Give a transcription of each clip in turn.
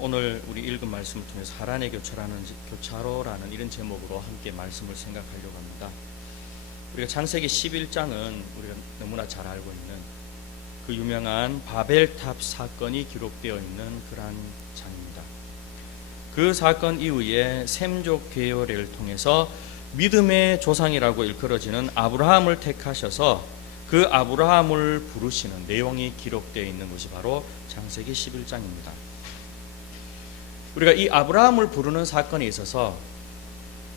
오늘 우리 읽은 말씀을 통해서 하나님의 교차로라는 이런 제목으로 함께 말씀을 생각하려고 합니다. 우리가 창세기 11장은 우리가 너무나 잘 알고 있는 그 유명한 바벨탑 사건이 기록되어 있는 그러한 장입니다. 그 사건 이후에 셈족 계열을 통해서 믿음의 조상이라고 일컬어지는 아브라함을 택하셔서 그 아브라함을 부르시는 내용이 기록되어 있는 것이 바로 창세기 11장입니다. 우리가 이 아브라함을 부르는 사건에 있어서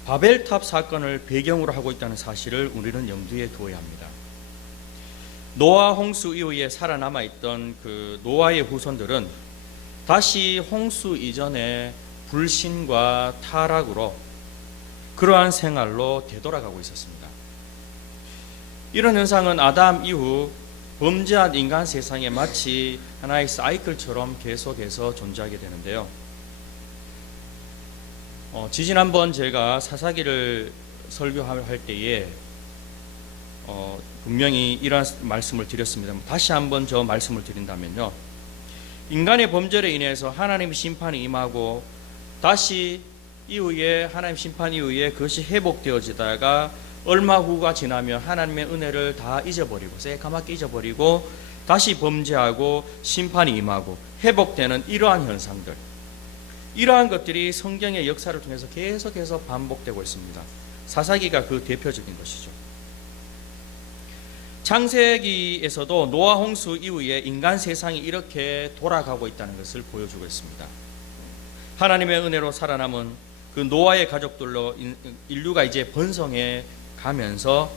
바벨탑 사건을 배경으로 하고 있다는 사실을 우리는 염두에 두어야 합니다. 노아 홍수 이후에 살아남아 있던 그 노아의 후손들은 다시 홍수 이전의 불신과 타락으로 그러한 생활로 되돌아가고 있었습니다. 이런 현상은 아담 이후 범죄한 인간 세상에 마치 하나의 사이클처럼 계속해서 존재하게 되는데요. 지지난번 제가 사사기를 설교할 때에 분명히 이러한 말씀을 드렸습니다. 다시 한번 저 말씀을 드린다면요, 인간의 범죄로 인해서 하나님의 심판이 임하고 다시 이후에 하나님 심판 이후에 그것이 회복되어지다가 얼마 후가 지나면 하나님의 은혜를 다 잊어버리고 새까맣게 잊어버리고 다시 범죄하고 심판이 임하고 회복되는 이러한 현상들, 이러한 것들이 성경의 역사를 통해서 계속해서 반복되고 있습니다. 사사기가 그 대표적인 것이죠. 창세기에서도 노아 홍수 이후에 인간 세상이 이렇게 돌아가고 있다는 것을 보여주고 있습니다. 하나님의 은혜로 살아남은 그 노아의 가족들로 인류가 이제 번성해 가면서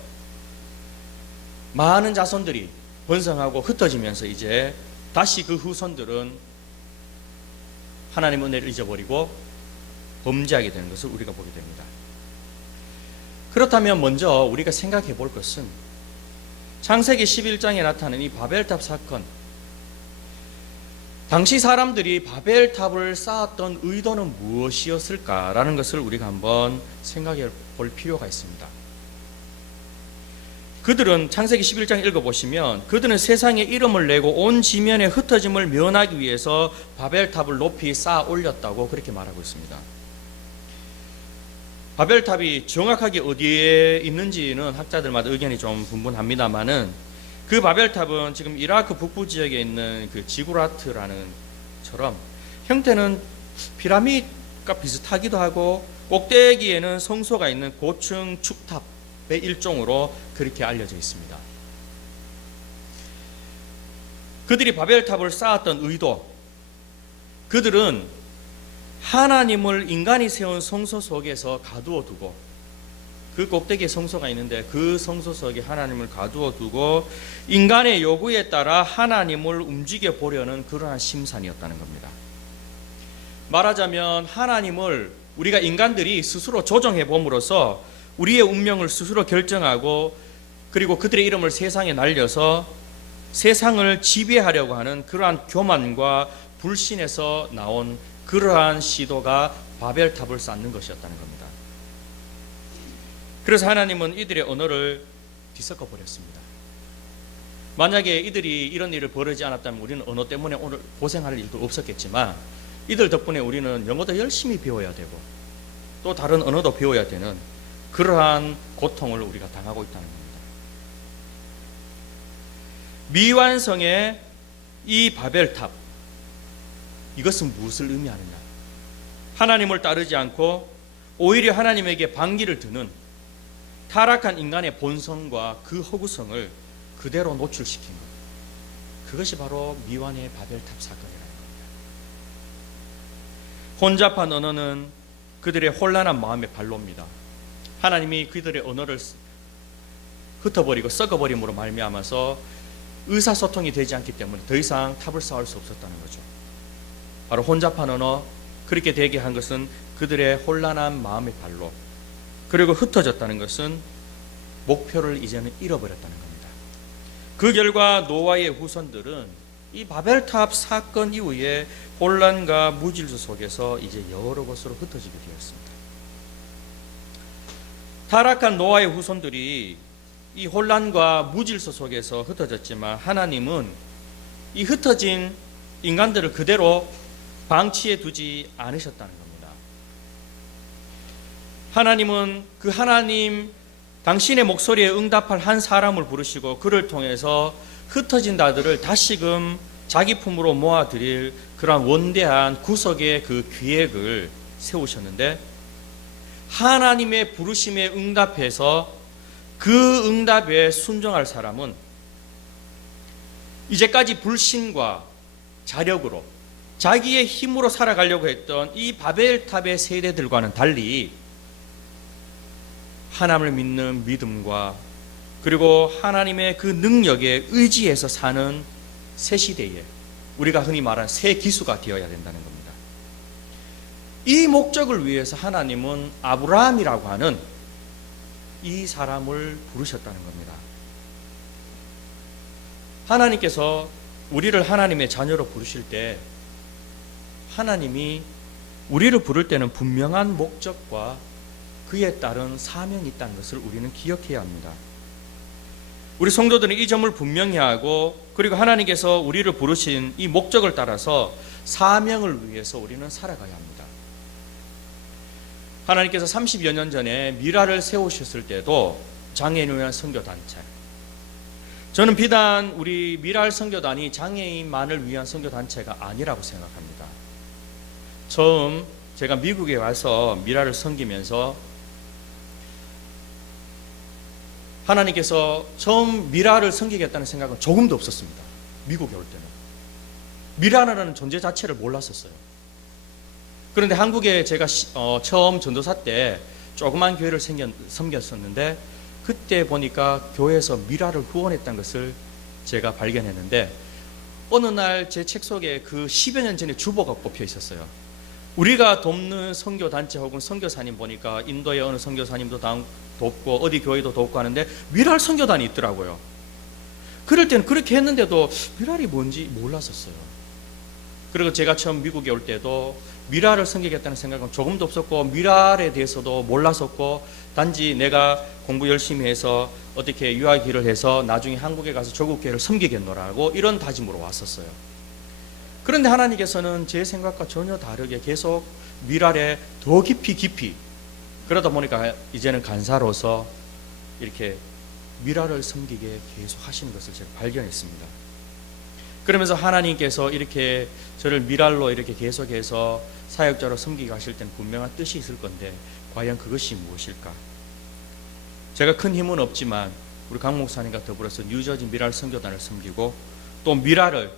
많은 자손들이 번성하고 흩어지면서 이제 다시 그 후손들은 하나님의 은혜를 잊어버리고 범죄하게 되는 것을 우리가 보게 됩니다. 그렇다면 먼저 우리가 생각해 볼 것은 창세기 11장에 나타나는 이 바벨탑 사건, 당시 사람들이 바벨탑을 쌓았던 의도는 무엇이었을까라는 것을 우리가 한번 생각해 볼 필요가 있습니다. 그들은 창세기 11장 읽어보시면 그들은 세상에 이름을 내고 온 지면의 흩어짐을 면하기 위해서 바벨탑을 높이 쌓아 올렸다고 그렇게 말하고 있습니다. 바벨탑이 정확하게 어디에 있는지는 학자들마다 의견이 좀 분분합니다만은 그 바벨탑은 지금 이라크 북부 지역에 있는 그 지구라트라는 처럼 형태는 피라미드과 비슷하기도 하고 꼭대기에는 성소가 있는 고층 축탑의 일종으로 그렇게 알려져 있습니다. 그들이 바벨탑을 쌓았던 의도, 그들은 하나님을 인간이 세운 성소 속에서 가두어 두고, 그 꼭대기에 성소가 있는데 그 성소 속에 하나님을 가두어 두고 인간의 요구에 따라 하나님을 움직여 보려는 그러한 심산이었다는 겁니다. 말하자면 하나님을 우리가 인간들이 스스로 조정해 봄으로써 우리의 운명을 스스로 결정하고 그리고 그들의 이름을 세상에 날려서 세상을 지배하려고 하는 그러한 교만과 불신에서 나온 그러한 시도가 바벨탑을 쌓는 것이었다는 겁니다. 그래서 하나님은 이들의 언어를 뒤섞어 버렸습니다. 만약에 이들이 이런 일을 벌이지 않았다면 우리는 언어 때문에 오늘 고생할 일도 없었겠지만 이들 덕분에 우리는 영어도 열심히 배워야 되고 또 다른 언어도 배워야 되는 그러한 고통을 우리가 당하고 있다는 겁니다. 미완성의 이 바벨탑, 이것은 무엇을 의미하느냐? 하나님을 따르지 않고 오히려 하나님에게 반기를 드는 타락한 인간의 본성과 그 허구성을 그대로 노출시킨 것, 그것이 바로 미완의 바벨탑 사건이라는 겁니다. 혼잡한 언어는 그들의 혼란한 마음의 발로입니다. 하나님이 그들의 언어를 흩어버리고 썩어버림으로 말미암아서 의사소통이 되지 않기 때문에 더 이상 탑을 쌓을 수 없었다는 거죠. 바로 혼잡한 언어, 그렇게 되게 한 것은 그들의 혼란한 마음의 발로, 그리고 흩어졌다는 것은 목표를 이제는 잃어버렸다는 겁니다. 그 결과 노아의 후손들은 이 바벨탑 사건 이후에 혼란과 무질서 속에서 이제 여러 곳으로 흩어지게 되었습니다. 타락한 노아의 후손들이 이 혼란과 무질서 속에서 흩어졌지만 하나님은 이 흩어진 인간들을 그대로 방치해 두지 않으셨다는 겁니다. 하나님은 그 하나님 당신의 목소리에 응답할 한 사람을 부르시고 그를 통해서 흩어진 자들을 다시금 자기 품으로 모아드릴 그러한 원대한 구속의 그 계획을 세우셨는데, 하나님의 부르심에 응답해서 그 응답에 순종할 사람은 이제까지 불신과 자력으로 자기의 힘으로 살아가려고 했던 이 바벨탑의 세대들과는 달리 하나님을 믿는 믿음과 그리고 하나님의 그 능력에 의지해서 사는 새 시대에 우리가 흔히 말하는 새 기수가 되어야 된다는 겁니다. 이 목적을 위해서 하나님은 아브라함이라고 하는 이 사람을 부르셨다는 겁니다. 하나님께서 우리를 하나님의 자녀로 부르실 때 하나님이 우리를 부를 때는 분명한 목적과 그에 따른 사명이 있다는 것을 우리는 기억해야 합니다. 우리 성도들은 이 점을 분명히 하고, 그리고 하나님께서 우리를 부르신 이 목적을 따라서 사명을 위해서 우리는 살아가야 합니다. 하나님께서 30여 년 전에 미라를 세우셨을 때도 장애인을 위한 선교단체, 저는 비단 우리 미랄 선교단이 장애인만을 위한 선교단체가 아니라고 생각합니다. 처음 제가 미국에 와서 미라를 섬기면서 하나님께서 처음 미라를 섬기겠다는 생각은 조금도 없었습니다. 미국에 올 때는 미라라는 존재 자체를 몰랐었어요. 그런데 한국에 제가 처음 전도사 때 조그만 교회를 섬겼었는데, 그때 보니까 교회에서 미라를 후원했다는 것을 제가 발견했는데, 어느 날 제 책 속에 그 10여 년 전에 주보가 꼽혀 있었어요. 우리가 돕는 선교단체 혹은 선교사님 보니까 인도의 어느 선교사님도 돕고 어디 교회도 돕고 하는데 미랄 선교단이 있더라고요. 그럴 때는 그렇게 했는데도 미랄이 뭔지 몰랐었어요. 그리고 제가 처음 미국에 올 때도 미랄을 섬기겠다는 생각은 조금도 없었고, 미랄에 대해서도 몰랐었고, 단지 내가 공부 열심히 해서 어떻게 유학 일을 해서 나중에 한국에 가서 조국교회를 섬기겠노라고 이런 다짐으로 왔었어요. 그런데 하나님께서는 제 생각과 전혀 다르게 계속 미랄에 더 깊이 그러다 보니까 이제는 간사로서 이렇게 미랄을 섬기게 계속 하시는 것을 제가 발견했습니다. 그러면서 하나님께서 이렇게 저를 미랄로 이렇게 계속해서 사역자로 섬기게 하실 때는 분명한 뜻이 있을 건데, 과연 그것이 무엇일까? 제가 큰 힘은 없지만 우리 강 목사님과 더불어서 뉴저지 미랄 선교단을 섬기고, 또 미랄을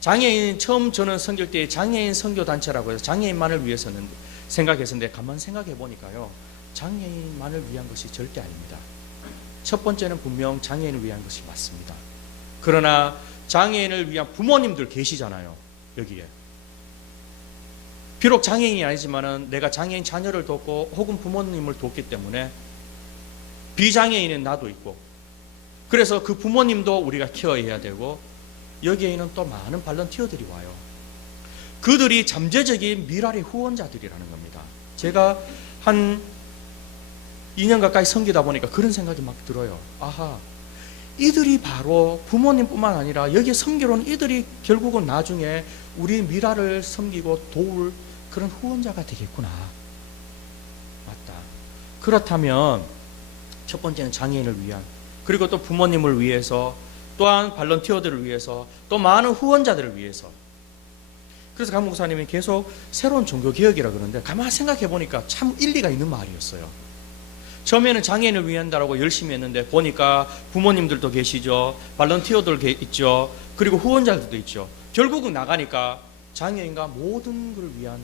장애인 처음 저는 섬길 때 장애인 선교단체라고 해서 장애인만을 위해서는 생각했었는데, 가만 생각해 보니까요, 장애인만을 위한 것이 절대 아닙니다. 첫 번째는 분명 장애인을 위한 것이 맞습니다. 그러나 장애인을 위한 부모님들 계시잖아요, 여기에. 비록 장애인이 아니지만은 내가 장애인 자녀를 돕고 혹은 부모님을 돕기 때문에 비장애인은 나도 있고, 그래서 그 부모님도 우리가 케어해야 되고, 여기에는 또 많은 발런티어들이 와요. 그들이 잠재적인 미랄의 후원자들이라는 겁니다. 제가 한 2년 가까이 섬기다 보니까 그런 생각이 막 들어요. 아하, 이들이 바로 부모님뿐만 아니라 여기에 섬기러 온 이들이 결국은 나중에 우리 미랄을 섬기고 도울 그런 후원자가 되겠구나. 맞다. 그렇다면 첫 번째는 장애인을 위한, 그리고 또 부모님을 위해서, 또한 발런티어들을 위해서, 또 많은 후원자들을 위해서. 그래서 강 목사님이 계속 새로운 종교개혁이라 그러는데, 가만히 생각해 보니까 참 일리가 있는 말이었어요. 처음에는 장애인을 위한다라고 열심히 했는데 보니까 부모님들도 계시죠, 발런티어들 있죠, 그리고 후원자들도 있죠. 결국은 나가니까 장애인과 모든 것을 위한,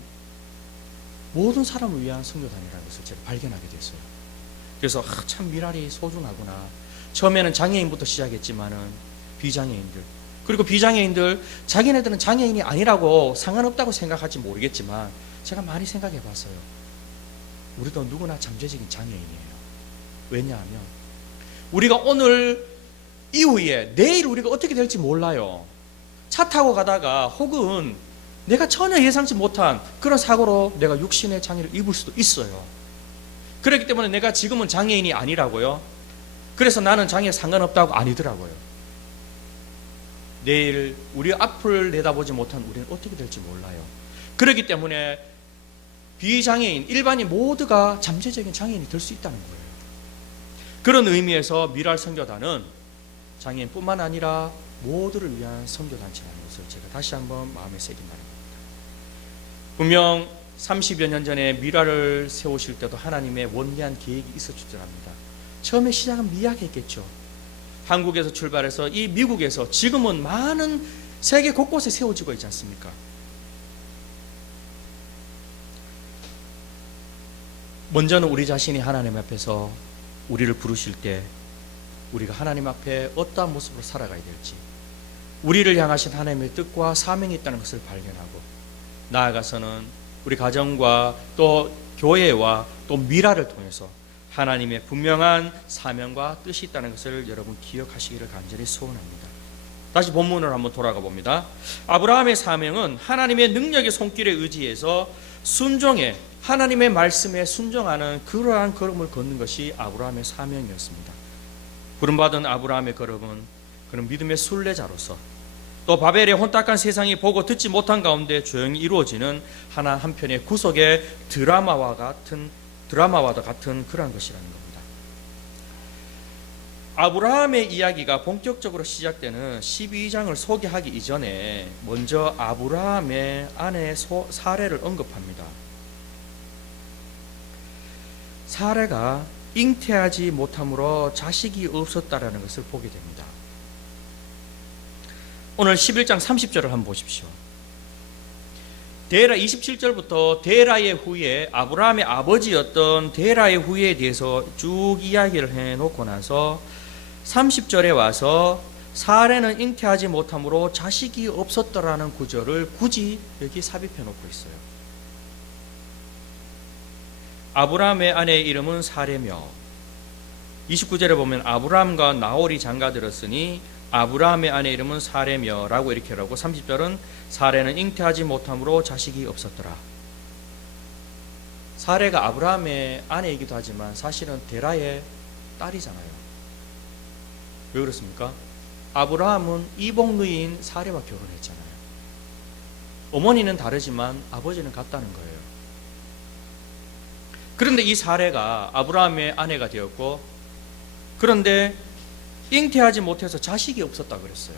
모든 사람을 위한 선교단이라는 것을 제가 발견하게 됐어요. 그래서 참 미랄이 소중하구나. 처음에는 장애인부터 시작했지만은 비장애인들, 그리고 비장애인들, 자기네들은 장애인이 아니라고 상관없다고 생각할지 모르겠지만 제가 많이 생각해 봤어요. 우리도 누구나 잠재적인 장애인이에요. 왜냐하면 우리가 오늘 이후에 내일 우리가 어떻게 될지 몰라요. 차 타고 가다가 혹은 내가 전혀 예상치 못한 그런 사고로 내가 육신의 장애를 입을 수도 있어요. 그렇기 때문에 내가 지금은 장애인이 아니라고요, 그래서 나는 장애 상관없다고 아니더라고요. 내일 우리 앞을 내다보지 못한 우리는 어떻게 될지 몰라요. 그렇기 때문에 비장애인, 일반인 모두가 잠재적인 장애인이 될 수 있다는 거예요. 그런 의미에서 미랄 선교단은 장애인뿐만 아니라 모두를 위한 선교단체라는 것을 제가 다시 한번 마음에 새긴 바랍니다. 분명 30여 년 전에 미랄을 세우실 때도 하나님의 원대한 계획이 있었을 줄 압니다. 처음에 시작은 미약했겠죠. 한국에서 출발해서 이 미국에서 지금은 많은 세계 곳곳에 세워지고 있지 않습니까? 먼저는 우리 자신이 하나님 앞에서 우리를 부르실 때 우리가 하나님 앞에 어떠한 모습으로 살아가야 될지, 우리를 향하신 하나님의 뜻과 사명이 있다는 것을 발견하고, 나아가서는 우리 가정과 또 교회와 또 미라를 통해서 하나님의 분명한 사명과 뜻이 있다는 것을 여러분 기억하시기를 간절히 소원합니다. 다시 본문을 한번 돌아가 봅니다. 아브라함의 사명은 하나님의 능력의 손길에 의지해서 순종해 하나님의 말씀에 순종하는 그러한 걸음을 걷는 것이 아브라함의 사명이었습니다. 부름받은 아브라함의 걸음은 그는 믿음의 순례자로서, 또 바벨의 혼탁한 세상이 보고 듣지 못한 가운데 조용히 이루어지는 하나 한편의 구속의 드라마와 같은 그러한 것이라는 겁니다. 아브라함의 이야기가 본격적으로 시작되는 12장을 소개하기 이전에 먼저 아브라함의 아내 사레를 언급합니다. 사레가 잉태하지 못함으로 자식이 없었다라는 것을 보게 됩니다. 오늘 11장 30절을 한번 보십시오. 데라 27절부터 데라의 후예, 아브라함의 아버지였던 데라의 후예에 대해서 쭉 이야기를 해놓고 나서 30절에 와서 사레는 잉태하지 못함으로 자식이 없었더라는 구절을 굳이 여기 삽입해 놓고 있어요. 아브라함의 아내의 이름은 사레며, 29절에 보면 아브라함과 나홀이 장가들었으니 아브라함의 아내 이름은 사레며 라고 이렇게 하고, 30절은 사레는 잉태하지 못함으로 자식이 없었더라. 사레가 아브라함의 아내이기도 하지만 사실은 데라의 딸이잖아요. 왜 그렇습니까? 아브라함은 이복누이인 사레와 결혼했잖아요. 어머니는 다르지만 아버지는 같다는 거예요. 그런데 이 사레가 아브라함의 아내가 되었고, 그런데 잉태하지 못해서 자식이 없었다 그랬어요.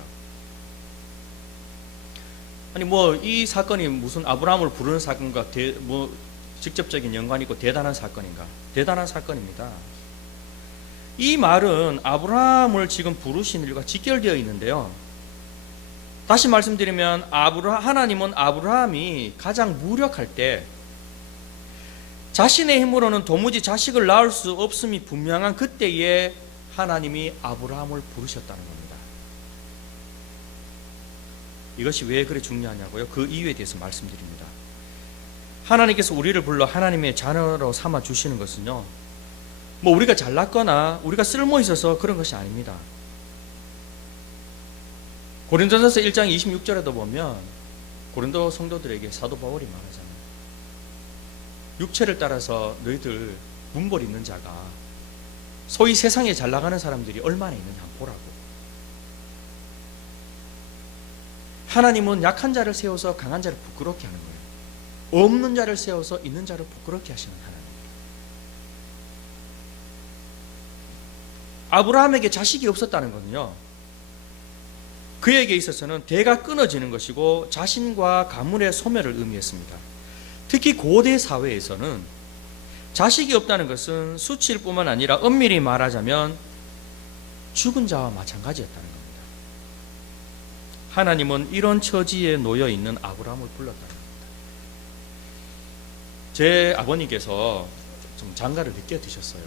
아니 이 사건이 무슨 아브라함을 부르는 사건과 직접적인 연관이 있고 대단한 사건인가? 대단한 사건입니다. 이 말은 아브라함을 지금 부르신 일과 직결되어 있는데요. 다시 말씀드리면 하나님은 아브라함이 가장 무력할 때, 자신의 힘으로는 도무지 자식을 낳을 수 없음이 분명한 그때에 하나님이 아브라함을 부르셨다는 겁니다. 이것이 왜 그래 중요하냐고요? 그 이유에 대해서 말씀드립니다. 하나님께서 우리를 불러 하나님의 자녀로 삼아 주시는 것은요, 우리가 잘났거나 우리가 쓸모 있어서 그런 것이 아닙니다. 고린도전서 1장 26절에도 보면 고린도 성도들에게 사도 바울이 말하잖아요. 육체를 따라서 너희들 문벌 있는 자가, 소위 세상에 잘 나가는 사람들이 얼마나 있느냐 한번 보라고. 하나님은 약한 자를 세워서 강한 자를 부끄럽게 하는 거예요. 없는 자를 세워서 있는 자를 부끄럽게 하시는 하나님입니다. 아브라함에게 자식이 없었다는 것은요, 그에게 있어서는 대가 끊어지는 것이고 자신과 가문의 소멸을 의미했습니다. 특히 고대 사회에서는 자식이 없다는 것은 수치일 뿐만 아니라 엄밀히 말하자면 죽은 자와 마찬가지였다는 겁니다. 하나님은 이런 처지에 놓여 있는 아브라함을 불렀다는 겁니다. 제 아버님께서 좀 장가를 늦게 드셨어요.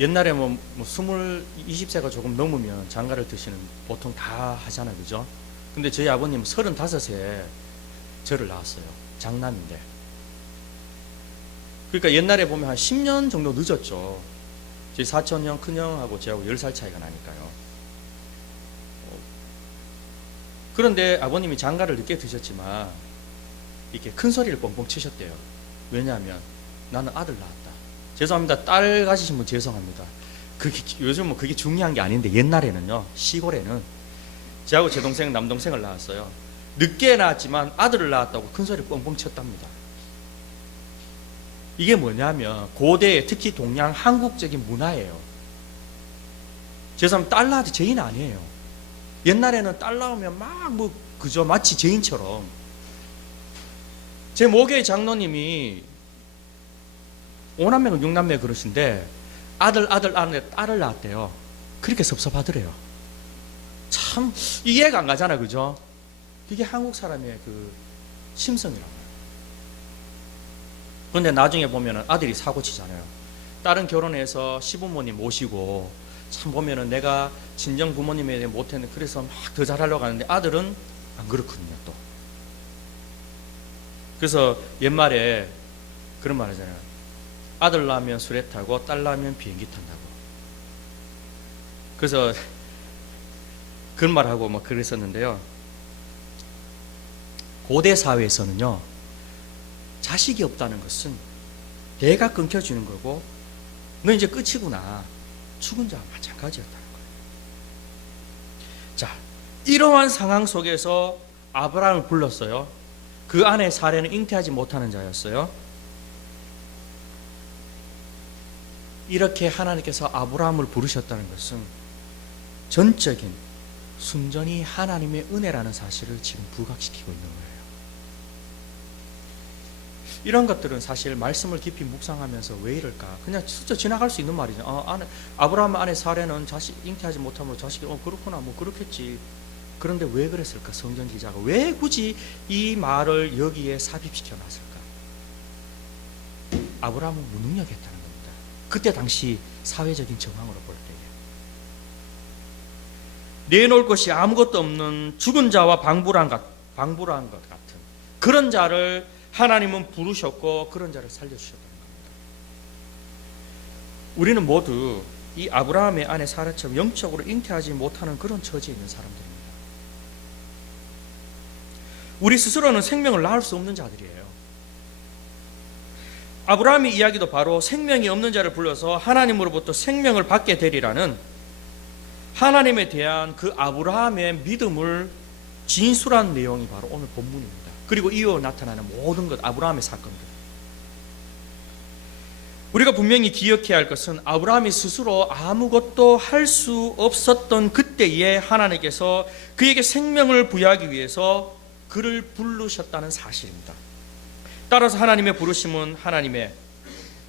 옛날에 20세가 조금 넘으면 장가를 드시는, 보통 다 하잖아요, 그죠? 근데 저희 아버님은 35세에 저를 낳았어요. 장남인데. 그러니까 옛날에 보면 한 10년 정도 늦었죠. 저희 사촌형 큰형하고 저하고 10살 차이가 나니까요. 그런데 아버님이 장가를 늦게 드셨지만 이렇게 큰 소리를 뻥뻥 치셨대요. 왜냐하면 나는 아들 낳았다. 죄송합니다. 딸 가지신 분 죄송합니다. 요즘은 그게 중요한 게 아닌데 옛날에는요, 시골에는 저하고 제 동생 남동생을 낳았어요. 늦게 낳았지만 아들을 낳았다고 큰 소리 뻥뻥 쳤답니다. 이게 뭐냐면 고대 특히 동양 한국적인 문화예요. 죄송합니다. 딸 낳아도 죄인 아니에요. 옛날에는 딸 낳으면 막 그저 마치 죄인처럼. 제 모교의 장로님이 5남매가 6남매 그러신데 딸을 낳았대요. 그렇게 섭섭하더래요. 참 이해가 안 가잖아, 그죠? 그게 한국 사람의 그 심성이라고. 그런데 나중에 보면은 아들이 사고 치잖아요. 딸은 결혼해서 시부모님 모시고 참 보면은 내가 친정 부모님에 대해 못했는데 그래서 막 더 잘하려고 하는데 아들은 안 그렇거든요, 또. 그래서 옛말에 그런 말 하잖아요. 아들 낳으면 수레 타고 딸 낳으면 비행기 탄다고. 그래서 그런 말하고 막 그랬었는데요. 고대 사회에서는요, 자식이 없다는 것은 대가 끊겨지는 거고 너 이제 끝이구나, 죽은 자와 마찬가지였다는 거예요. 자, 이러한 상황 속에서 아브라함을 불렀어요. 그 아내 사례는 잉태하지 못하는 자였어요. 이렇게 하나님께서 아브라함을 부르셨다는 것은 전적인 순전히 하나님의 은혜라는 사실을 지금 부각시키고 있는 거예요. 이런 것들은 사실 말씀을 깊이 묵상하면서 왜 이럴까? 그냥 스쳐 지나갈 수 있는 말이죠. 아브라함 아내 사례는 자식 잉태하지 못함으로 자식이 그렇구나, 뭐 그렇겠지. 그런데 왜 그랬을까? 성경 기자가 왜 굳이 이 말을 여기에 삽입시켜 놨을까? 아브라함은 무능력했다는 겁니다. 그때 당시 사회적인 정황으로 볼 때에 내놓을 것이 아무것도 없는 죽은 자와 방불한 것 같은 그런 자를 하나님은 부르셨고 그런 자를 살려주셨다는 겁니다. 우리는 모두 이 아브라함의 아내 사라처럼 영적으로 잉태하지 못하는 그런 처지에 있는 사람들입니다. 우리 스스로는 생명을 낳을 수 없는 자들이에요. 아브라함의 이야기도 바로 생명이 없는 자를 불러서 하나님으로부터 생명을 받게 되리라는 하나님에 대한 그 아브라함의 믿음을 진술한 내용이 바로 오늘 본문입니다. 그리고 이후 나타나는 모든 것, 아브라함의 사건들. 우리가 분명히 기억해야 할 것은 아브라함이 스스로 아무것도 할 수 없었던 그때에 하나님께서 그에게 생명을 부여하기 위해서 그를 부르셨다는 사실입니다. 따라서 하나님의 부르심은 하나님의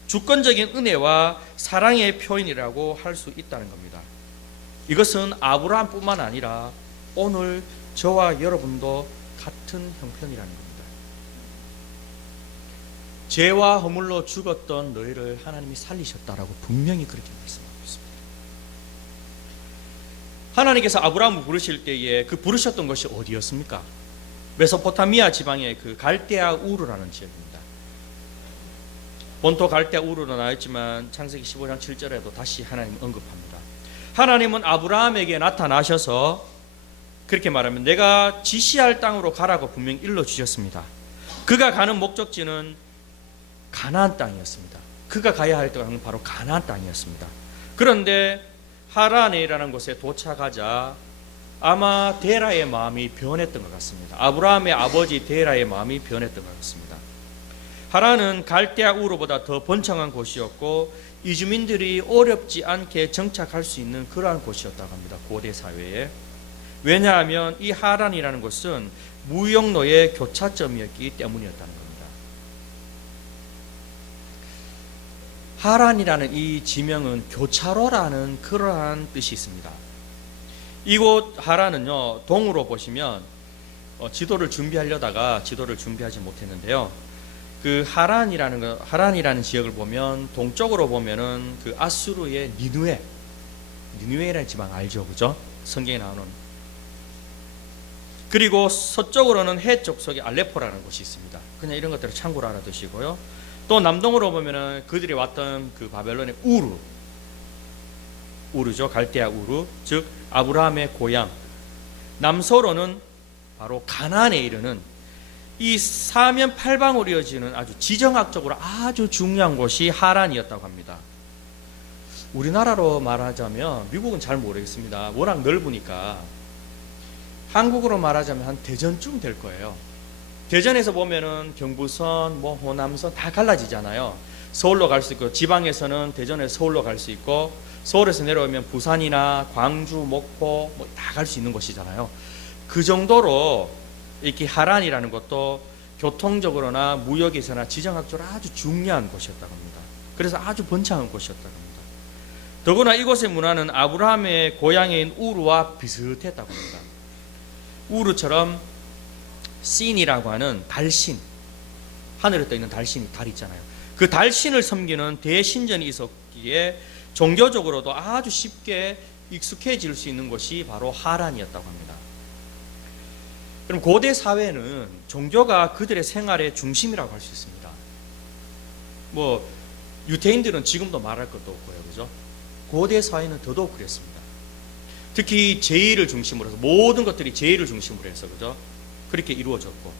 주권적인 은혜와 사랑의 표현이라고 할 수 있다는 겁니다. 이것은 아브라함뿐만 아니라 오늘 저와 여러분도 같은 형편이라는 겁니다. 죄와 허물로 죽었던 너희를 하나님이 살리셨다라고 분명히 그렇게 말씀하고 있습니다. 하나님께서 아브라함을 부르실 때에 그 부르셨던 것이 어디였습니까? 메소포타미아 지방의 그 갈대아 우르라는 지역입니다. 본토 갈대아 우르로 나와있지만 창세기 15장 7절에도 다시 하나님 언급합니다. 하나님은 아브라함에게 나타나셔서 그렇게 말하면 내가 지시할 땅으로 가라고 분명히 일러주셨습니다. 그가 가는 목적지는 가나안 땅이었습니다. 그가 가야 할 땅은 바로 가나안 땅이었습니다. 그런데 하란이라는 곳에 도착하자 아마 데라의 마음이 변했던 것 같습니다. 아브라함의 아버지 데라의 마음이 변했던 것 같습니다. 하란은 갈대아 우르보다 더 번창한 곳이었고 이주민들이 어렵지 않게 정착할 수 있는 그러한 곳이었다고 합니다. 고대 사회에. 왜냐하면 이 하란이라는 곳은 무역로의 교차점이었기 때문이었다는 겁니다. 하란이라는 이 지명은 교차로라는 그러한 뜻이 있습니다. 이곳 하란은요, 동으로 보시면 지도를 준비하려다가 지도를 준비하지 못했는데요. 그 하란이라는 지역을 보면 동쪽으로 보면은 그 아수르의 니느웨라는 지방 알죠, 그죠? 성경에 나오는. 그리고 서쪽으로는 해 족속의 알레포라는 곳이 있습니다. 그냥 이런 것들을 참고로 알아두시고요. 또 남동으로 보면은 그들이 왔던 그 바벨론의 우르죠, 갈대아 우르, 즉 아브라함의 고향. 남서로는 바로 가나안에 이르는 이 사면 팔방으로 이어지는 아주 지정학적으로 아주 중요한 곳이 하란이었다고 합니다. 우리나라로 말하자면, 미국은 잘 모르겠습니다. 워낙 넓으니까. 한국으로 말하자면 한 대전쯤 될 거예요. 대전에서 보면은 경부선, 뭐 호남선 다 갈라지잖아요. 서울로 갈 수 있고, 지방에서는 대전에서 서울로 갈 수 있고, 서울에서 내려오면 부산이나 광주, 목포 뭐 다 갈 수 있는 곳이잖아요. 그 정도로 이렇게 하란이라는 것도 교통적으로나 무역에서나 지정학적으로 아주 중요한 곳이었다고 합니다. 그래서 아주 번창한 곳이었다고 합니다. 더구나 이곳의 문화는 아브라함의 고향인 우르와 비슷했다고 합니다. 우르처럼 신이라고 하는 달신, 하늘에 떠 있는 달신이 달 있잖아요. 그 달신을 섬기는 대신전이 있었기에 종교적으로도 아주 쉽게 익숙해질 수 있는 곳이 바로 하란이었다고 합니다. 그럼 고대 사회는 종교가 그들의 생활의 중심이라고 할 수 있습니다. 뭐 유대인들은 지금도 말할 것도 없고요, 그죠? 고대 사회는 더더욱 그랬습니다. 특히 제의를 중심으로 해서 모든 것들이 제의를 중심으로 해서, 그죠? 그렇게 이루어졌고,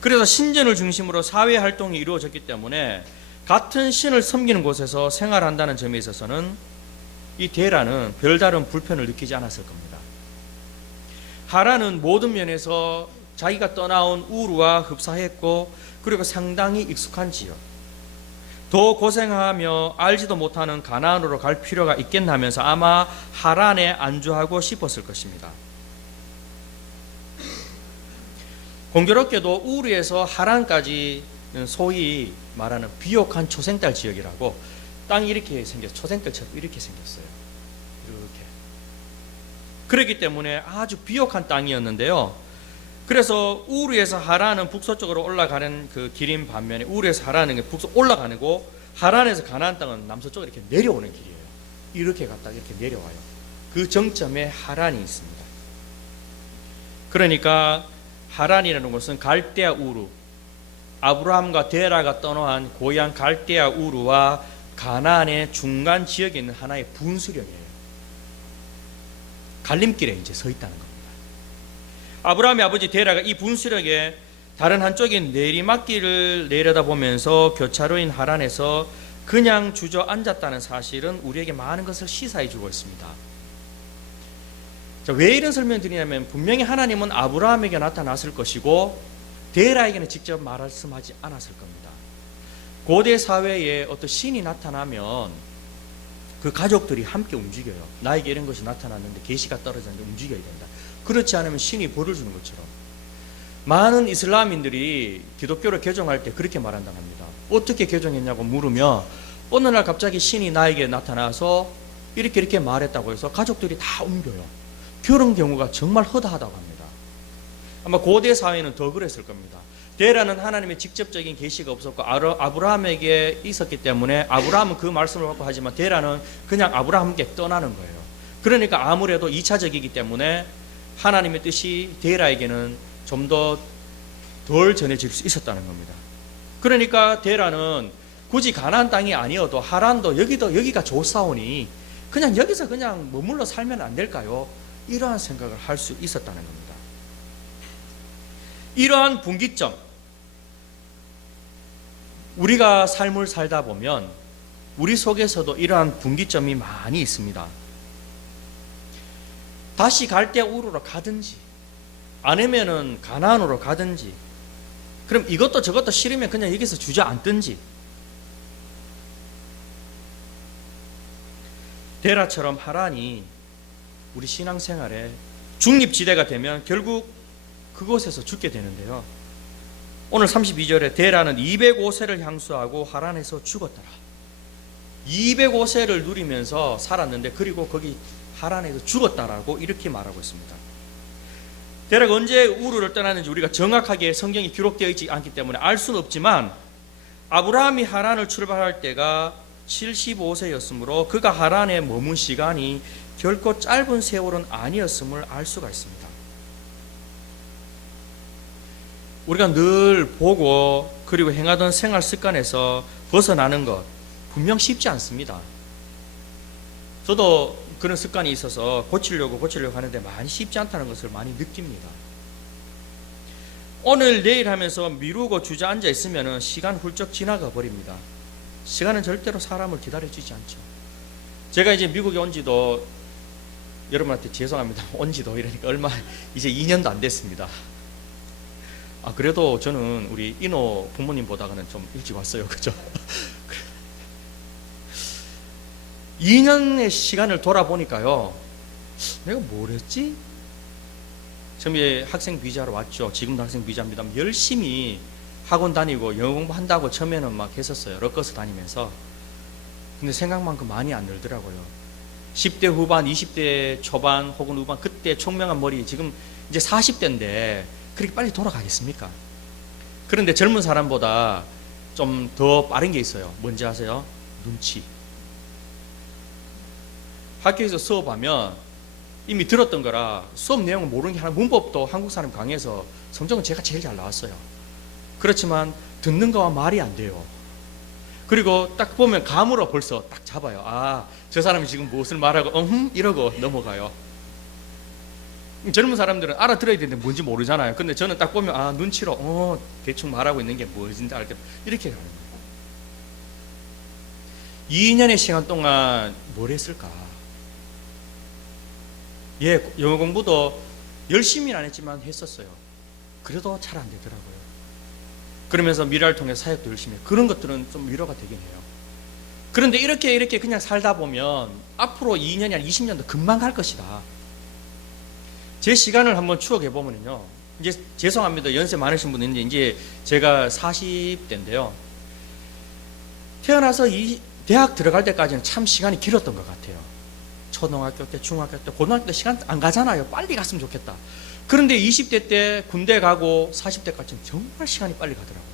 그래서 신전을 중심으로 사회 활동이 이루어졌기 때문에 같은 신을 섬기는 곳에서 생활한다는 점에 있어서는 이 데라는 별다른 불편을 느끼지 않았을 겁니다. 하란은 모든 면에서 자기가 떠나온 우르와 흡사했고, 그리고 상당히 익숙한 지역, 더 고생하며 알지도 못하는 가나안으로 갈 필요가 있겠나 하면서 아마 하란에 안주하고 싶었을 것입니다. 공교롭게도 우르에서 하란까지 소위 말하는 비옥한 초생달 지역이라고, 땅이 이렇게 생겼어요. 초생달처럼 이렇게 생겼어요. 이렇게. 그렇기 때문에 아주 비옥한 땅이었는데요. 그래서 우르에서 하란은 북서쪽으로 올라가는 그 길인 반면에, 우르에서 하란은 북서 올라가고, 하란에서 가나안 땅은 남서쪽으로 이렇게 내려오는 길이에요. 이렇게 갔다가 이렇게 내려와요. 그 정점에 하란이 있습니다. 그러니까 하란이라는 것은 갈대아 우르, 아브라함과 데라가 떠난 고향 갈대아 우르와 가나안의 중간 지역에 있는 하나의 분수령이에요. 갈림길에 이제 서 있다는 겁니다. 아브라함의 아버지 데라가 이 분수령에 다른 한쪽인 내리막길을 내려다보면서 교차로인 하란에서 그냥 주저앉았다는 사실은 우리에게 많은 것을 시사해 주고 있습니다. 자, 왜 이런 설명을 드리냐면, 분명히 하나님은 아브라함에게 나타났을 것이고 데라에게는 직접 말씀하지 않았을 겁니다. 고대 사회에 어떤 신이 나타나면 그 가족들이 함께 움직여요. 나에게 이런 것이 나타났는데, 계시가 떨어졌는데 움직여야 된다. 그렇지 않으면 신이 벌을 주는 것처럼. 많은 이슬람인들이 기독교를 개종할 때 그렇게 말한다고 합니다. 어떻게 개종했냐고 물으면 어느 날 갑자기 신이 나에게 나타나서 이렇게 말했다고 해서 가족들이 다 옮겨요. 그런 경우가 정말 허다하다고 합니다. 아마 고대 사회는 더 그랬을 겁니다. 데라는 하나님의 직접적인 계시가 없었고 아브라함에게 있었기 때문에 아브라함은 그 말씀을 받고 하지만 데라는 그냥 아브라함께 떠나는 거예요. 그러니까 아무래도 2차적이기 때문에 하나님의 뜻이 데라에게는 좀 더 덜 전해질 수 있었다는 겁니다. 그러니까 데라는 굳이 가나안 땅이 아니어도 하란도 여기가 좋사오니 그냥 여기서 그냥 머물러 살면 안 될까요? 이러한 생각을 할 수 있었다는 겁니다. 이러한 분기점, 우리가 삶을 살다 보면 우리 속에서도 이러한 분기점이 많이 있습니다. 다시 갈대아 우르로 가든지 아니면은 가나안으로 가든지, 그럼 이것도 저것도 싫으면 그냥 여기서 주저앉든지, 데라처럼 하란이 우리 신앙생활에 중립지대가 되면 결국 그곳에서 죽게 되는데요. 오늘 32절에 데라는 205세를 향수하고 하란에서 죽었더라. 205세를 누리면서 살았는데 그리고 거기 하란에서 죽었다라고 이렇게 말하고 있습니다. 데라가 언제 우르를 떠났는지 우리가 정확하게 성경이 기록되어 있지 않기 때문에 알 수는 없지만, 아브라함이 하란을 출발할 때가 75세였으므로 그가 하란에 머문 시간이 결코 짧은 세월은 아니었음을 알 수가 있습니다. 우리가 늘 보고 그리고 행하던 생활 습관에서 벗어나는 것 분명 쉽지 않습니다. 저도 그런 습관이 있어서 고치려고 하는데 많이 쉽지 않다는 것을 많이 느낍니다. 오늘 내일 하면서 미루고 주저앉아 있으면 시간 훌쩍 지나가 버립니다. 시간은 절대로 사람을 기다려주지 않죠. 제가 이제 미국에 온 지도, 여러분한테 죄송합니다, 온 지도 이러니까 얼마, 이제 2년도 안 됐습니다. 그래도 저는 우리 인호 부모님보다는 좀 일찍 왔어요. 그죠? 2년의 시간을 돌아보니까요, 내가 뭘 했지? 처음에 학생 비자로 왔죠. 지금도 학생 비자입니다. 열심히 학원 다니고 영어 공부한다고 처음에는 막 했었어요. 럭커스 다니면서. 근데 생각만큼 많이 안 늘더라고요. 10대 후반, 20대 초반 혹은 후반, 그때 총명한 머리, 지금 이제 40대인데 그렇게 빨리 돌아가겠습니까? 그런데 젊은 사람보다 좀 더 빠른 게 있어요. 뭔지 아세요? 눈치. 학교에서 수업하면 이미 들었던 거라 수업 내용을 모르는 게 하나, 문법도 한국 사람 강해서 성적은 제가 제일 잘 나왔어요. 그렇지만 듣는 거와 말이 안 돼요. 그리고 딱 보면 감으로 벌써 딱 잡아요. 저 사람이 지금 무엇을 말하고 이러고 넘어가요. 젊은 사람들은 알아들어야 되는데 뭔지 모르잖아요. 근데 저는 딱 보면 눈치로 대충 말하고 있는 게 뭔지 알 때 이렇게 가는 거예요. 2년의 시간 동안 뭘 했을까? 영어 공부도 열심히는 안 했지만 했었어요. 그래도 잘 안 되더라고요. 그러면서 미라를 통해 사역도 열심히 해요. 그런 것들은 좀 위로가 되긴 해요. 그런데 이렇게 그냥 살다 보면 앞으로 2년이 아니라 20년도 금방 갈 것이다. 제 시간을 한번 추억해 보면요, 이제 죄송합니다, 연세 많으신 분이 있는데 이제 제가 40대인데요 태어나서 대학 들어갈 때까지는 참 시간이 길었던 것 같아요. 초등학교 때, 중학교 때, 고등학교 때 시간 안 가잖아요. 빨리 갔으면 좋겠다. 그런데 20대 때 군대 가고 40대까지는 정말 시간이 빨리 가더라고요.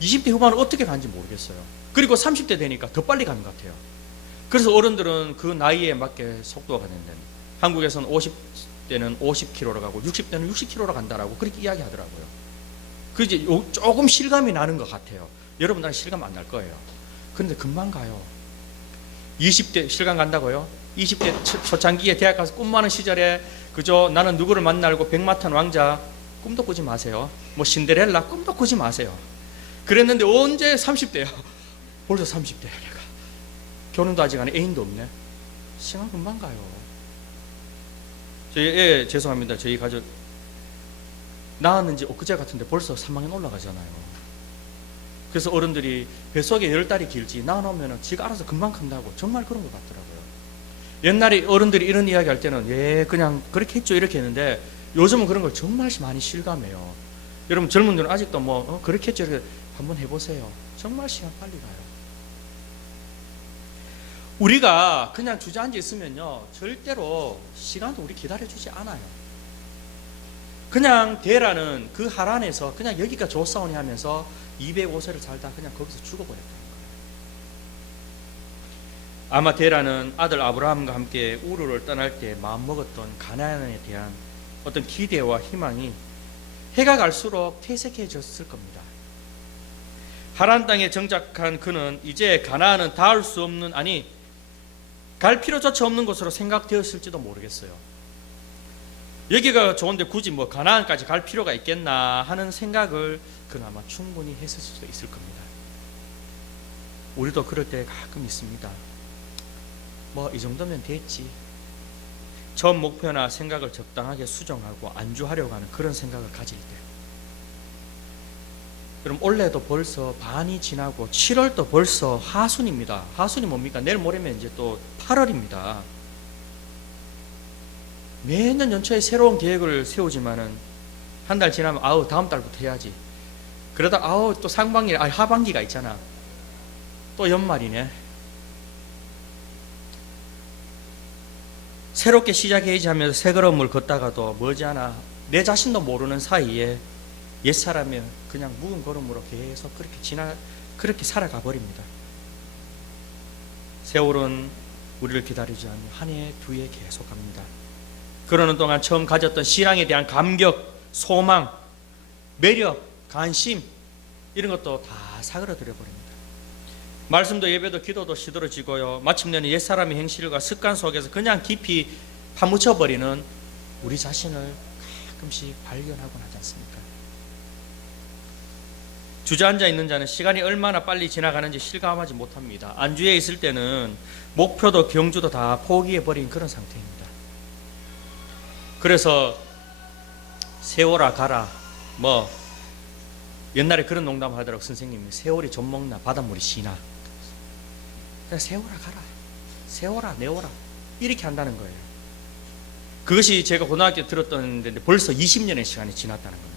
20대 후반은 어떻게 가는지 모르겠어요. 그리고 30대 되니까 더 빨리 가는 것 같아요. 그래서 어른들은 그 나이에 맞게 속도가 된다. 한국에서는 50대는 50km로 가고 60대는 60km로 간다라고 그렇게 이야기하더라고요. 그 이제 조금 실감이 나는 것 같아요. 여러분들은 실감 안 날 거예요. 그런데 금방 가요. 20대 실감 간다고요? 20대 초창기에 대학 가서 꿈 많은 시절에 그저 나는 누구를 만나고 백마탄 왕자 꿈도 꾸지 마세요. 뭐 신데렐라 꿈도 꾸지 마세요. 그랬는데 언제 30대야? 벌써 30대야 내가. 결혼도 아직 안 해. 애인도 없네. 시간 금방 가요. 죄송합니다. 저희 가족 낳았는지 엊그제 같은데 벌써 3학년 올라가잖아요. 그래서 어른들이 뱃속에 10달이 길지 낳아놓으면 지가 알아서 금방 큰다고, 정말 그런 것 같더라고요. 옛날에 어른들이 이런 이야기 할 때는 그냥 그렇게 했죠 이렇게 했는데 요즘은 그런 걸 정말 많이 실감해요. 여러분 젊은들은 아직도 그렇게 했죠 이렇게 한번 해보세요. 정말 시간 빨리 가요. 우리가 그냥 주저앉아 있으면요 절대로 시간도 우리 기다려주지 않아요. 그냥 데라는 그 하란에서 그냥 여기가 좋사오니 하면서 205세를 살다 그냥 거기서 죽어버렸다는 거예요. 아마 데라는 아들 아브라함과 함께 우르를 떠날 때 마음먹었던 가나안에 대한 어떤 기대와 희망이 해가 갈수록 퇴색해졌을 겁니다. 하란 땅에 정착한 그는 이제 가나안은 닿을 수 없는, 갈 필요조차 없는 곳으로 생각되었을지도 모르겠어요. 여기가 좋은데 굳이 가나안까지 갈 필요가 있겠나 하는 생각을 그나마 충분히 했을 수도 있을 겁니다. 우리도 그럴 때 가끔 있습니다. 이 정도면 됐지. 처음 목표나 생각을 적당하게 수정하고 안주하려고 하는 그런 생각을 가질 때. 그럼 올해도 벌써 반이 지나고 7월도 벌써 하순입니다. 하순이 뭡니까? 내일 모레면 이제 또 8월입니다. 매년 연초에 새로운 계획을 세우지만은 한 달 지나면 다음 달부터 해야지. 그러다 또 상반기, 하반기가 있잖아. 또 연말이네. 새롭게 시작해야지 하면서 새 걸음을 걷다가도 머지않아 내 자신도 모르는 사이에 옛사람이 그냥 묵은 걸음으로 계속 그렇게 살아가 버립니다. 세월은 우리를 기다리지 않으며 한 해, 두 해 계속 갑니다. 그러는 동안 처음 가졌던 신앙에 대한 감격, 소망, 매력, 관심 이런 것도 다 사그러들어 버립니다. 말씀도 예배도 기도도 시들어지고요. 마침내는 옛사람의 행실과 습관 속에서 그냥 깊이 파묻혀 버리는 우리 자신을 가끔씩 발견하곤 하지 않습니까? 주저앉아 있는 자는 시간이 얼마나 빨리 지나가는지 실감하지 못합니다. 안주에 있을 때는 목표도 경주도 다 포기해버린 그런 상태입니다. 그래서 세워라 가라, 뭐 옛날에 그런 농담 하더라고 선생님이. 세월이 젖 먹나 바닷물이 시나. 그냥 세워라 가라, 세워라 내워라 이렇게 한다는 거예요. 그것이 제가 고등학교 들었던 데인데 벌써 20년의 시간이 지났다는 겁니다.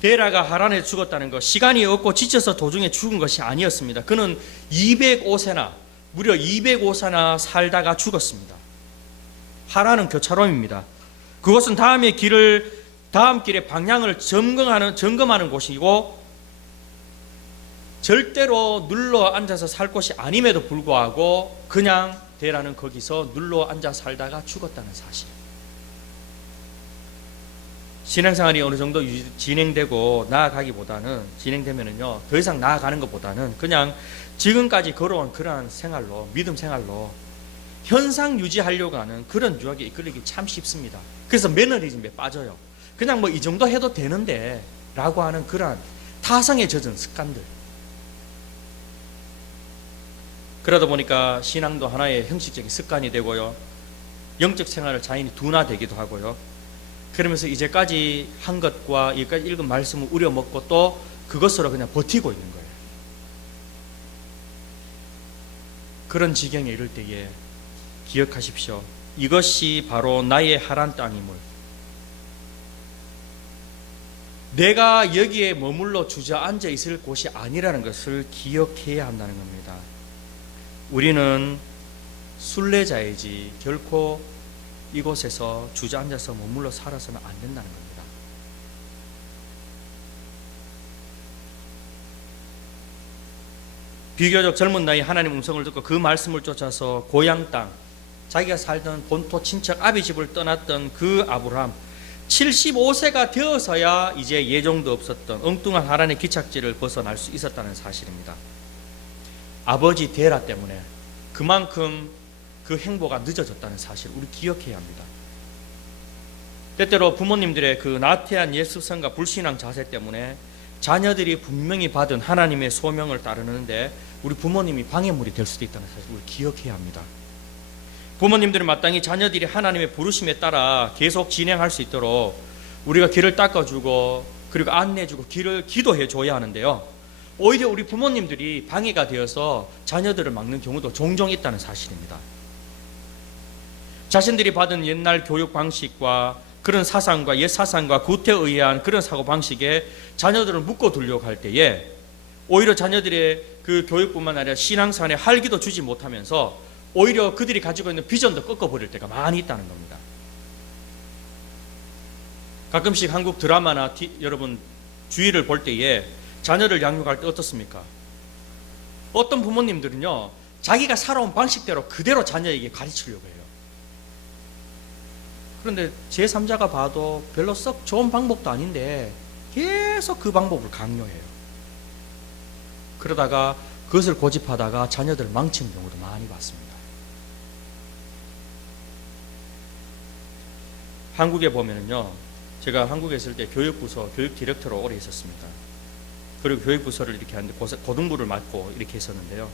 데라가 하란에 죽었다는 것, 시간이 없고 지쳐서 도중에 죽은 것이 아니었습니다. 그는 205세나 무려 205세나 살다가 죽었습니다. 하란은 교차로입니다. 그것은 다음 길의 방향을 점검하는 곳이고 절대로 눌러 앉아서 살 곳이 아님에도 불구하고 그냥 데라는 거기서 눌러 앉아 살다가 죽었다는 사실. 신앙생활이 어느 정도 진행되고 진행되면은요, 더 이상 나아가는 것보다는 그냥 지금까지 걸어온 그러한 생활로, 믿음 생활로 현상 유지하려고 하는 그런 유혹에 이끌리기 참 쉽습니다. 그래서 매너리즘에 빠져요. 그냥 뭐 이 정도 해도 되는데 라고 하는 그러한 타성에 젖은 습관들. 그러다 보니까 신앙도 하나의 형식적인 습관이 되고요, 영적 생활을 자연히 둔화되기도 하고요. 그러면서 이제까지 한 것과 여기까지 읽은 말씀을 우려먹고 또 그것으로 그냥 버티고 있는 거예요. 그런 지경에 이를 때에 기억하십시오. 이것이 바로 나의 하란 땅임을, 내가 여기에 머물러 주저앉아 있을 곳이 아니라는 것을 기억해야 한다는 겁니다. 우리는 순례자이지 결코 이곳에서 주저앉아서 머물러 살아서는 안 된다는 겁니다. 비교적 젊은 나이 하나님 음성을 듣고 그 말씀을 쫓아서 고향 땅, 자기가 살던 본토 친척 아비 집을 떠났던 그 아브라함, 75세가 되어서야 이제 예정도 없었던 엉뚱한 하란의 기착지를 벗어날 수 있었다는 사실입니다. 아버지 데라 때문에 그만큼 그 행보가 늦어졌다는 사실을 우리 기억해야 합니다. 때때로 부모님들의 그 나태한 예습성과 불신앙 자세 때문에 자녀들이 분명히 받은 하나님의 소명을 따르는데 우리 부모님이 방해물이 될 수도 있다는 사실을 우리 기억해야 합니다. 부모님들은 마땅히 자녀들이 하나님의 부르심에 따라 계속 진행할 수 있도록 우리가 길을 닦아주고 그리고 안내해주고 길을 기도해 줘야 하는데요, 오히려 우리 부모님들이 방해가 되어서 자녀들을 막는 경우도 종종 있다는 사실입니다. 자신들이 받은 옛날 교육 방식과 그런 사상과 옛 사상과 구태에 의한 그런 사고 방식에 자녀들을 묶어두려고 할 때에 오히려 자녀들의 그 교육뿐만 아니라 신앙생활에 활기도 주지 못하면서 오히려 그들이 가지고 있는 비전도 꺾어버릴 때가 많이 있다는 겁니다. 가끔씩 한국 드라마나 여러분 주의를 볼 때에 자녀를 양육할 때 어떻습니까? 어떤 부모님들은요, 자기가 살아온 방식대로 그대로 자녀에게 가르치려고 해요. 그런데 제3자가 봐도 별로 썩 좋은 방법도 아닌데 계속 그 방법을 강요해요. 그러다가 그것을 고집하다가 자녀들을 망치는 경우도 많이 봤습니다. 한국에 보면은요, 제가 한국에 있을 때 교육부서 교육 디렉터로 오래 있었습니다. 그리고 교육부서를 이렇게 하는데 고등부를 맡고 이렇게 했었는데요,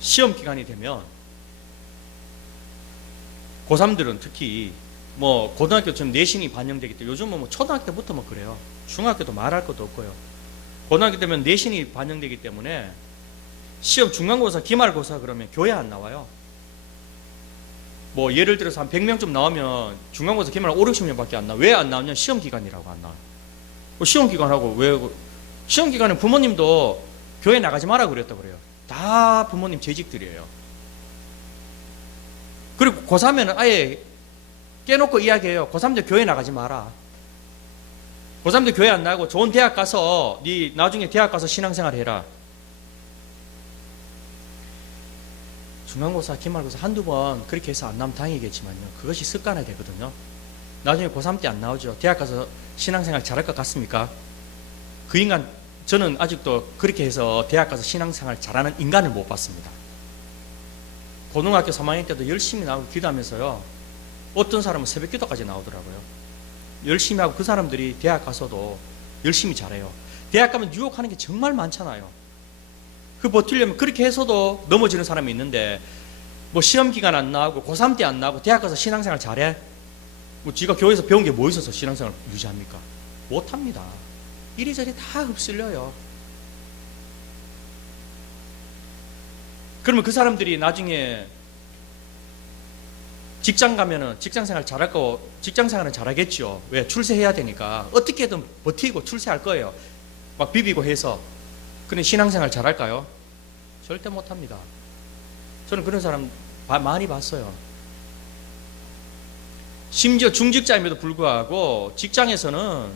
시험 기간이 되면 고3들은 특히 뭐 고등학교처럼 내신이 반영되기 때문에, 요즘은 뭐 초등학교 때부터 뭐 그래요. 중학교도 말할 것도 없고요. 고등학교 되면 내신이 반영되기 때문에 시험 중간고사 기말고사 그러면 교회 안 나와요. 뭐 예를 들어서 한 100명쯤 나오면 중간고사 기말 5, 60명밖에 안 나와. 왜 안 나오냐? 시험 기간이라고 안 나와. 시험 기간하고 왜 시험 기간에 부모님도 교회 나가지 마라 그랬다고 그래요. 다 부모님 재직들이에요. 그리고 고3에는 아예 깨놓고 이야기해요. 고3들 교회 나가지 마라. 고3들 교회 안 나가고 좋은 대학 가서 네 나중에 대학 가서 신앙생활 해라. 중간고사 기말고사 한두 번 그렇게 해서 안 나오면 다행이겠지만요, 그것이 습관화 되거든요. 나중에 고3 때 안 나오죠. 대학 가서 신앙생활 잘할 것 같습니까? 그 인간, 저는 아직도 그렇게 해서 대학 가서 신앙생활 잘하는 인간을 못 봤습니다. 고등학교 3학년 때도 열심히 나오고 기도하면서요, 어떤 사람은 새벽 기도까지 나오더라고요. 열심히 하고 그 사람들이 대학 가서도 열심히 잘해요. 대학 가면 유혹하는 게 정말 많잖아요. 그 버티려면 그렇게 해서도 넘어지는 사람이 있는데 뭐 시험 기간 안 나오고 고3 때 안 나오고 대학 가서 신앙생활 잘해? 뭐 지가 교회에서 배운 게 뭐 있어서 신앙생활 유지합니까? 못합니다. 이리저리 다 흡슬려요. 그러면 그 사람들이 나중에 직장 가면은 직장생활 잘할 거, 직장생활은 잘하겠죠. 왜? 출세해야 되니까 어떻게든 버티고 출세할 거예요. 막 비비고 해서. 근데 신앙생활 잘할까요? 절대 못합니다. 저는 그런 사람 많이 봤어요. 심지어 중직자임에도 불구하고 직장에서는,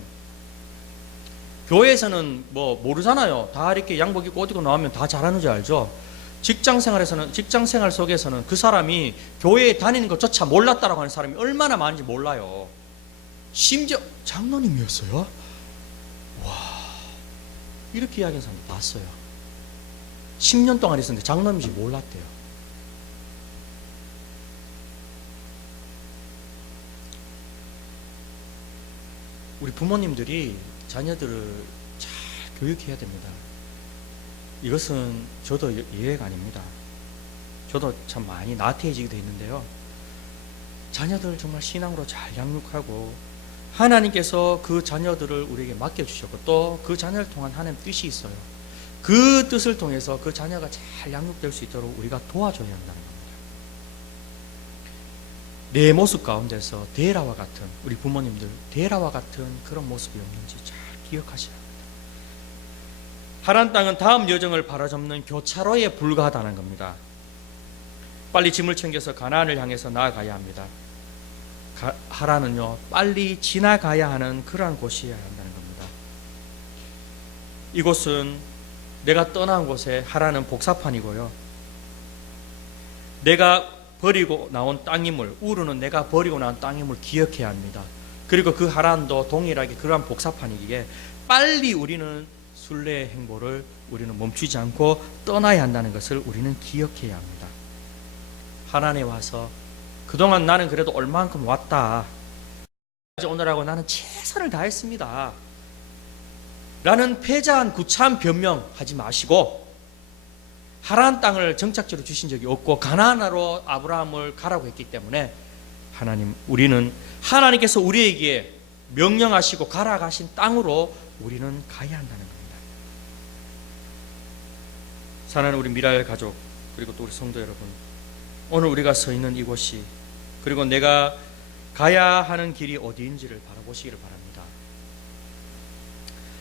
교회에서는 뭐 모르잖아요. 다 이렇게 양복 입고 옷 입고 나오면 다 잘하는 줄 알죠. 직장생활에서는, 직장생활 속에서는 그 사람이 교회에 다니는 것조차 몰랐다라고 하는 사람이 얼마나 많은지 몰라요. 심지어 장로님이었어요? 와, 이렇게 이야기하는 사람 봤어요. 10년 동안 있었는데 장로님인지 몰랐대요. 우리 부모님들이 자녀들을 잘 교육해야 됩니다. 이것은 저도 예외가 아닙니다. 저도 참 많이 나태해지게 있는데요. 자녀들을 정말 신앙으로 잘 양육하고 하나님께서 그 자녀들을 우리에게 맡겨주셨고 또 그 자녀를 통한 하나님 뜻이 있어요. 그 뜻을 통해서 그 자녀가 잘 양육될 수 있도록 우리가 도와줘야 한다는 겁니다. 내 모습 가운데서 데라와 같은, 우리 부모님들 데라와 같은 그런 모습이 없는지 잘 기억하셔야 합니다. 하란 땅은 다음 여정을 바라잡는 교차로에 불과하다는 겁니다. 빨리 짐을 챙겨서 가나안을 향해서 나아가야 합니다. 하란은요, 빨리 지나가야 하는 그러한 곳이어야 한다는 겁니다. 이곳은 내가 떠난 곳에 하란은 복사판이고요, 내가 버리고 나온 땅임을, 우르는 내가 버리고 나온 땅임을 기억해야 합니다. 그리고 그 하란도 동일하게 그러한 복사판이기에 빨리 우리는 순례의 행보를 우리는 멈추지 않고 떠나야 한다는 것을 우리는 기억해야 합니다. 하란에 와서 그동안 나는 그래도 얼마만큼 왔다, 오늘하고 나는 최선을 다했습니다 라는 패자한 구차한 변명하지 마시고, 하란 땅을 정착지로 주신 적이 없고 가나안으로 아브라함을 가라고 했기 때문에 우리는 하나님께서 우리에게 명령하시고 가라 가신 땅으로 우리는 가야 한다는 겁니다. 사랑하는 우리 미랄 가족, 그리고 또 우리 성도 여러분, 오늘 우리가 서 있는 이곳이, 그리고 내가 가야 하는 길이 어디인지를 바라보시기를 바랍니다.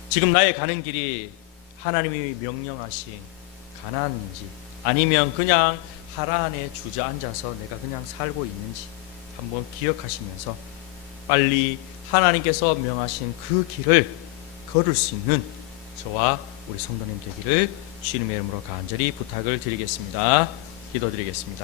지금 나의 가는 길이 하나님이 명령하신 가나안인지, 아니면 그냥 하란에 주저앉아서 내가 그냥 살고 있는지 한번 기억하시면서 빨리 하나님께서 명하신 그 길을 걸을 수 있는 저와 우리 성도님 되기를 주님의 이름으로 간절히 부탁을 드리겠습니다. 기도드리겠습니다.